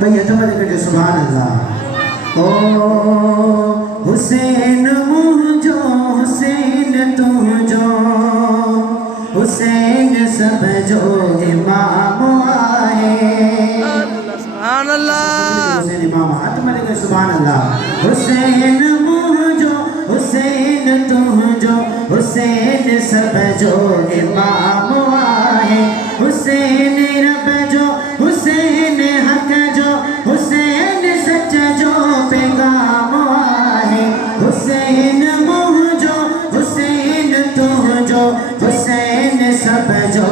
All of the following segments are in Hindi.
भैया समझ गए सुभान अल्लाह। ओ हुसैन मुझो हुसैन तुझो हुसैन सब जो इमाम आए सुभान अल्लाह। हुसैन इमाम हाथ में लगे सुभान अल्लाह। हुसैन मुझो हुसैन तुझो हुसैन सब जो इमाम आए हुसैन रब जो हुसैन हक जो हुसैन सच जो पैगाम आए हुसैन मुझो हुसैन तुझो हुसैन सब जो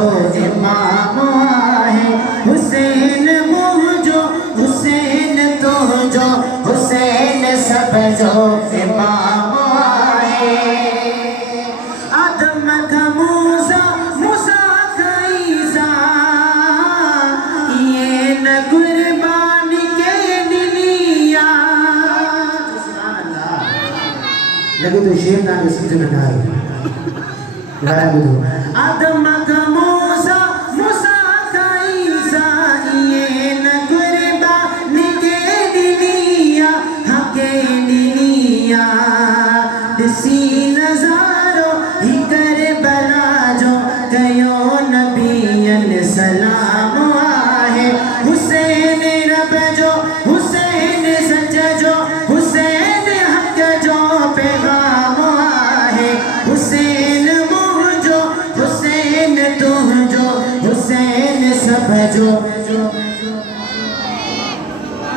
इमाम आए हुसैन मुझो हुसैन तुझो हुसैन सब जो इमाम आए आदम का मूसा मूसा का ईसा ये न कुर्बानी के दिलिया सुभान अल्लाह। लगे तो शेर ना समझ में ना आए आदम का मूसा मूसा का ईसा ये न कुर्बानी के दिलिया हके दिलिया दिसी नजारो ही कर बला जो गयो नबीयन सलाम आहे हुसैन रब जो हुसैन सच जो हुसैन हक जो पैगाम आहे हुसैन मुझो हुसैन तुझो हुसैन सब जो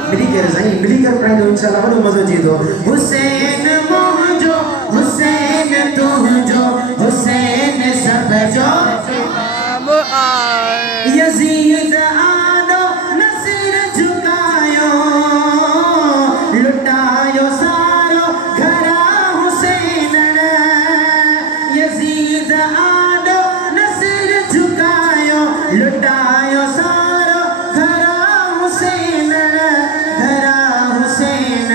मिली कर पढ़ाई इंशाल्लाह बड़ो मज़ो जी दो हुसैन मुझो हुसैन तुझो हुसैन सब जो इमाम आए यजीद आनो नसीर झुकायो लुटायो सारो घरा हुसैन यजीद आनो नसीर झुकायो लुटायो सारो घरा हुसैन घरा हुसैन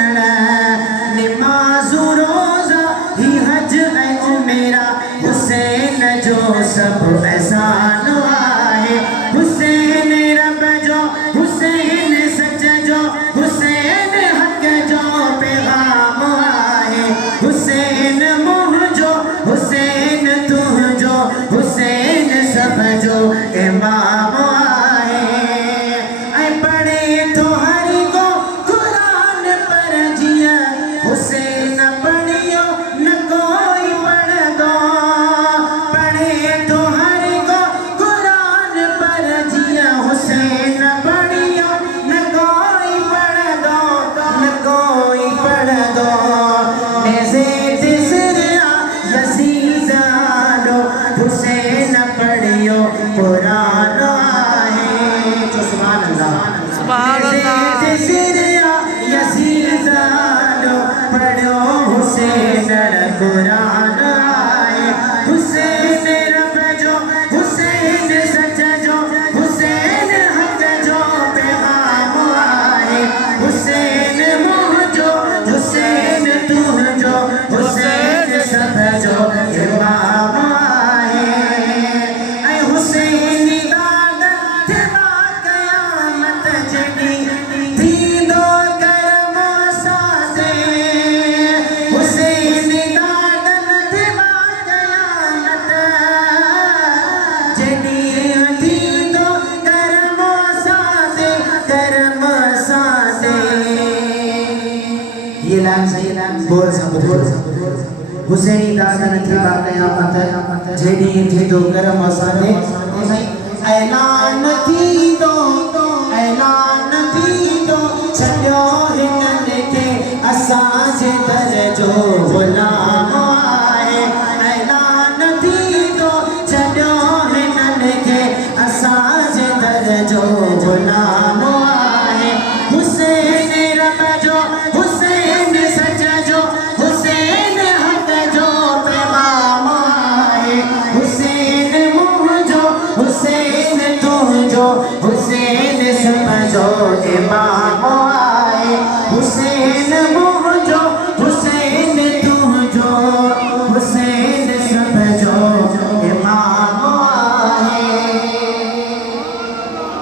नमाज रोजा ही हज है उमेरा हुसैन जो सब एहसान आए हुसैन रब जो हुसैन सच जो हुसैन हक जो पैगाम आए हुसैन मुझो हुसैन तुझो हुसैन सब जो इमाम आए ऐ पढ़े तो हरि को कुरान पर जिया हुसैन पढ़ियो न कोई पढ़ दो पढ़े तो हरि को कुरान पर जिया हुसैन पढ़ियो न कोई पढ़ दो न कोई पढ़ दो नेज़े सिरिया यजीद आलो हुसैन पढ़ियो कुरान आए तो सुभान अल्लाह सुभान अल्लाह सिरिया यजीद आलो पढ़ो हुसैन कुरान आए हुसैन रब जो हुसैन सच जो हुसैन हक जो पैगाम आए हुसैन मुझो हुसैन तुझो हुसैन सब जो इमाम आए ऐ हुसैनी दादा थिबा कयामत जड़ी थी दो करम सादे हुसैनी दादा थिबा कयामत जड़ी थी दो करम सादे ये लाइन सही बोल हुसैनी दादा ने थी कयामत जड़ी थी दो करम सादे ऐलान थी दो छड़ियो हिनन के असां जे दर जो गुलाम आए ऐलान थी दो छड़ियो हिनन के असां जे दर जो गुलाम आए हुसैन रब जो हुसैन सच जो हुसैन हक जो पैगाम आए हुसैन मुझो हुसैन तुझो हुसैन सब जो इमाम आए हुसैन